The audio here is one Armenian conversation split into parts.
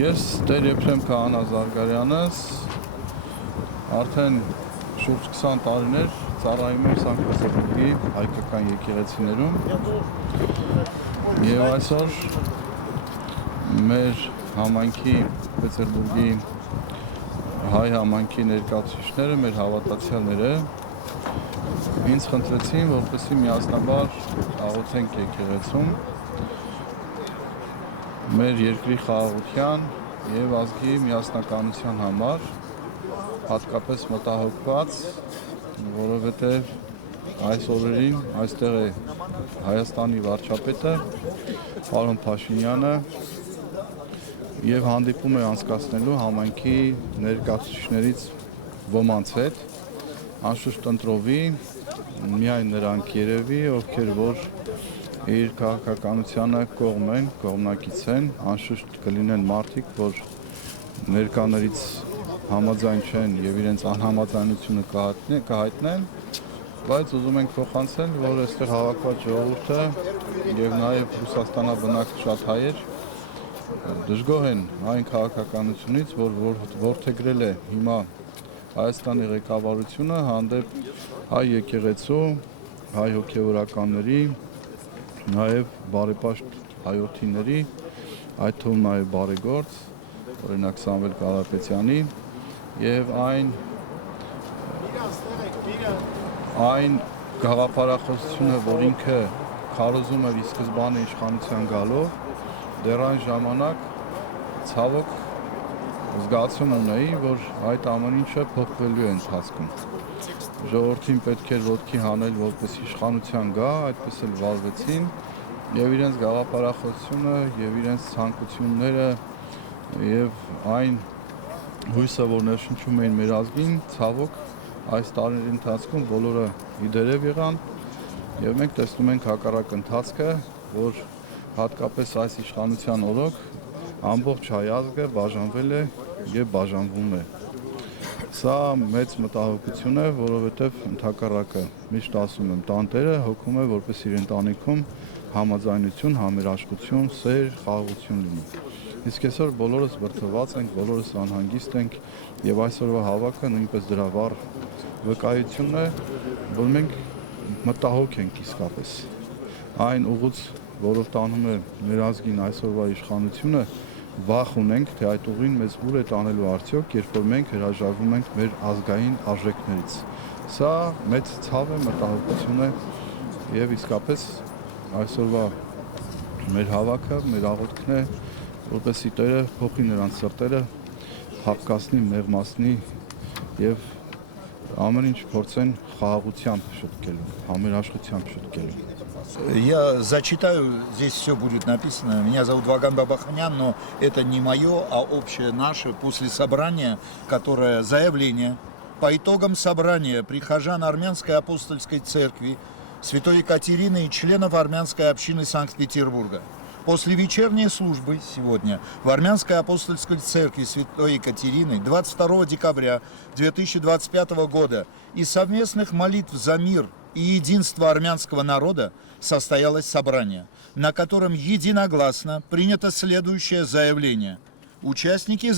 Ես Տեր Եփրեմ Քահանա Զարգարյանս արդեն շուրջ 20 տարիներ ծառայում եմ Սանկտ Պետերբուրգի հայկական եկեղեցիներում եւ այսօր մեր համայնքի Պետերբուրգի հայ համայնքի ներկայացուցիչները, մեր հավատացյալները ինձ խնդրեցին, որպեսզի միասնաբար աղոթենք եկեղեցում մեր երկրի խաղաղության եւ ազգի միասնականության համար, հատկապես մտահոգված, որովհետեւ այս օրերին այստեղ է Հայաստանի վարչապետը պարոն Փաշինյանը եւ հանդիպում է անցկացնելու համայնքի ներկայացուցիչներից ոմանց հետ, անշուշտ ընտրովի միայն նրանք երևի, ովքեր որ իր քաղաքականությանը կողմնակից են, անշուշտ կլինեն մարդիկ, որ ներկաներից համաձայն չեն եւ իրենց անհամաձայնությունը կհայտնեն, բայց ուզում ենք փոխանցել, որ այստեղ հավաքված ժողովուրդը եւ նաեւ Ռուսաստանաբնակ շատ հայեր դժգոհ են այն քաղաքականությունից, որ որդեգրել է հիմա Հայաստանի ղեկավարությունը հանդեպ հայ եկեղեցու, հայ հոգևորականների, նաև բարեպաշտ հայրենիների, այդ թվում նաև բարեգործ, օրինակ Սամվել Կարապետյանի եւ այն գաղափարախոսությունը, որ ինքը քարոզում էր ի սկզբանե իշխանության գալով, դեռ այն ժամանակ ցավոք զգացում ունեի, որ այդ ամեն ինչը փոխվելու է ընթացքում։ Ժողովրդին պետք էր ոտքի հանել, որպես իշխանության գա, այդպես էլ վարվեցին եւ իրենց գաղափարախոսությունը եւ իրենց ցանկությունները եւ այն հույսը, որ ներշնչում էին մեր ազգին, ցավոք այս տարիների ընթացքում բոլորը իդերև եղան եւ մենք տեսնում ենք հակառակ ընթացքը, որ հատկապես այս իշխանության օրոք ամբողջ հայ ազգը բաժանվել է եւ բաժանվում է։ Սա մեծ մտահոգություն է, որովհետեւ ընդհակառակը միշտ ասում եմ, տանտերը հոգում է, որպես իր ընտանիքում համաձայնություն, համերաշխություն, սեր, խաղաղություն լինի։ Իսկ այսօր բոլորս վրդոված ենք, բոլորս անհանգիստ ենք եւ այսօրվա հավաքը նույնպես դրա վառ վկայությունն է, որ մենք մտահոգ ենք իսկապես։ Այն ուղուց, որով տանում է մեր ազգին այսօրվա իշխանությունը, վախ ունենք, թե այդ ուղին մեզ ուր է տանելու արդյոք, երբ որ մենք հրաժարվում ենք մեր ազգային արժեքներից։ Սա մեծ ցավ է, մտահոգություն է եւ իսկապես այսօրվա մեր հավաքը, մեր աղոթքն է, որպեսզի Տերը փոխի նրանց սրտերը, հապկացնի, մեղմացնի եւ ամեն ինչ փորձեն խաղաղությամբ շտկելու, համերաշխությամբ շտկելու։ Я зачитаю, здесь все будет написано. Меня зовут Ваган Бабаханян, но это не мое, а общее наше после собрания, которое заявление по итогам собрания прихожан Армянской апостольской церкви Святой Екатерины и членов армянской общины Санкт-Петербурга. После вечерней службы сегодня в Армянской апостольской церкви Святой Екатерины 22 декабря 2025 года и совместных молитв за мир и единство армянского народа состоялось собрание, на котором единогласно принято следующее заявление. Участники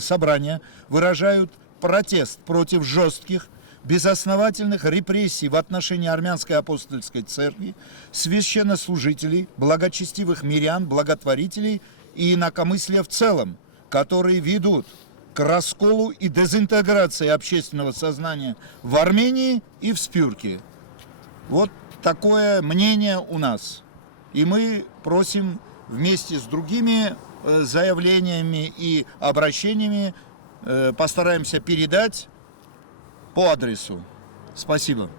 собрания выражают протест против жестких, безосновательных репрессий в отношении Армянской апостольской церкви, священнослужителей, благочестивых мирян, благотворителей и инакомыслия в целом, которые ведут к расколу и дезинтеграции общественного сознания в Армении и в Спюрке. Вот такое мнение у нас. И мы просим вместе с другими заявлениями и обращениями, постараемся передать по адресу. Спасибо.